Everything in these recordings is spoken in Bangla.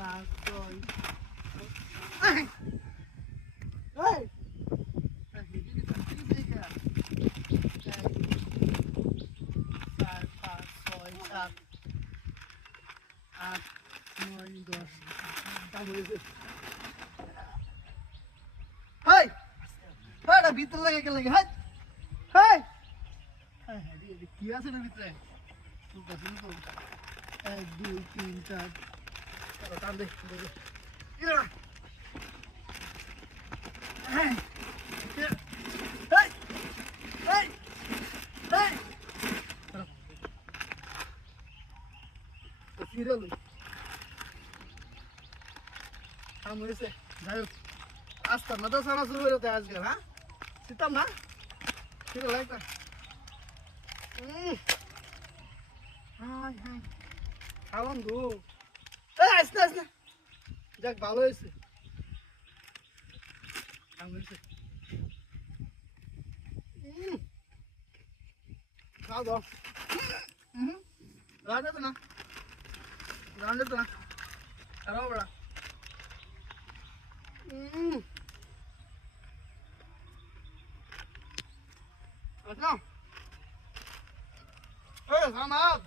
5 6 এই ভিতরে লাগে কে লাগে হাই কি আছে না ভিতরে 1 2 3 4 টান দে সিরিয়াল আমি এসে যাই আসতাম না তো সানা শুরু হয়ে যেতে আজকে হ্যাঁ শীতাম না সিরিয়াল একটা খাওয়ান গো আসতে আসতে যাক ভালো হয়েছে খাওয়া দাও রান্না তো না খারাপ বড়া আচ্ছা এই সামাদ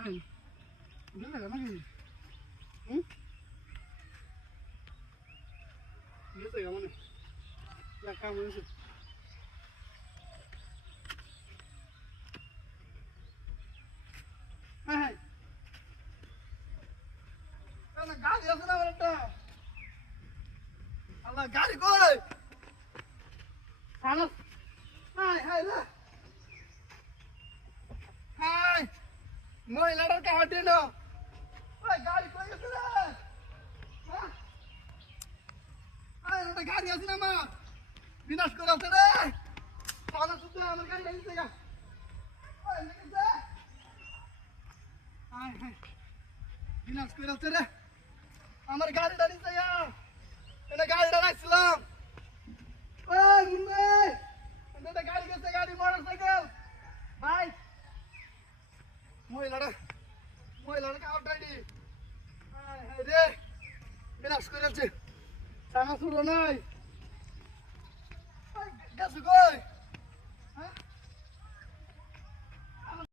এই দিলে না কি দিলে কেমন না কাম হয়েছে গাড়ি আছে না একটা আল্লাহ গাড়ি কই সানস হাই হাই লা হাই মহিলাটার কে হাঁটে না ওই গাড়ি কই গেছে রে হ্যাঁ আয় একটা গাড়ি আছে না মা বিনাশ করে আছে রে সানস তো আমার গাড়ি নিতে গা ওই নিতে হাই হাই বিনাশ করে আছে রে আমার গাড়িটা নিতে যা এটা গাড়িটা রাখছিলাম ওই মুন্নে এটা গাড়ি গেছে গাড়ি মোটরসাইকেল ভাই মহিলাটা কাউট ডাইডি রে বিনাশ করে আছে সানা শুরু নাই গেছে কই